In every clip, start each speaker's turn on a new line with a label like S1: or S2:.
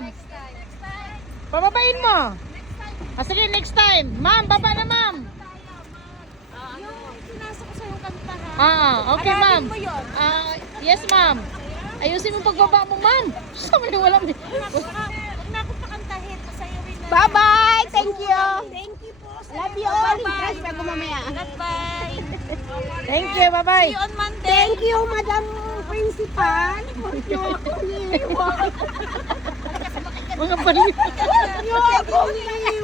S1: ma'am. Pababain mo. Ah, sige, next time. Ma'am, baba na, ma'am.
S2: Yung pinasa ko sa yung kanta ha.
S1: Ah, okay, ma'am. Ah, yes, ma'am. Ayusin mo pagbaba mo, ma'am. Sa mo wala mo.
S2: Huwag na ako pakantahin. Sa'yo rin na.
S3: Bye-bye! Thank you!
S2: Thank you po.
S3: Love you all! Pa ko mamaya.
S2: Goodbye.
S1: Thank you, bye-bye.
S2: See you on Monday.
S3: Thank you, Madam Principal. For your.
S1: Mga baliw.
S3: Yung ako iniwan.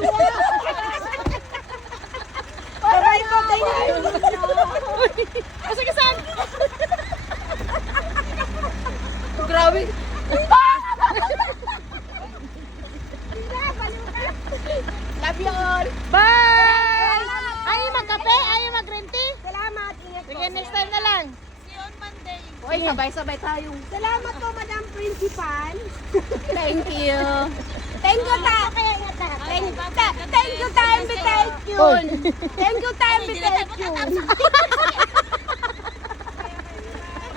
S3: Aray ko, thank you.
S1: Asa ka saan?
S3: Grabe. Love you all.
S1: Bye! Ay, magkape? Ay, mag-green tea?
S3: Salamat. Ingat
S1: Sige, next time na lang.
S2: See you on Monday.
S3: Uy, sabay-sabay tayo. Salamat po, Madam Principal. Thank you. Thank you, ta. Thank, ta, thank you, time invitation. Thank you, time invitation.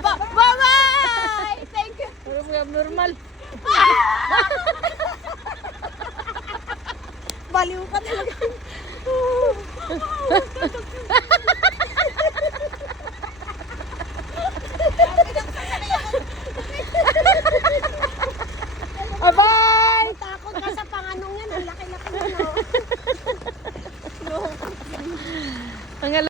S3: Ba- Bye-bye. Thank you.
S1: Ano mo yung normal?
S3: Baliw ka talaga.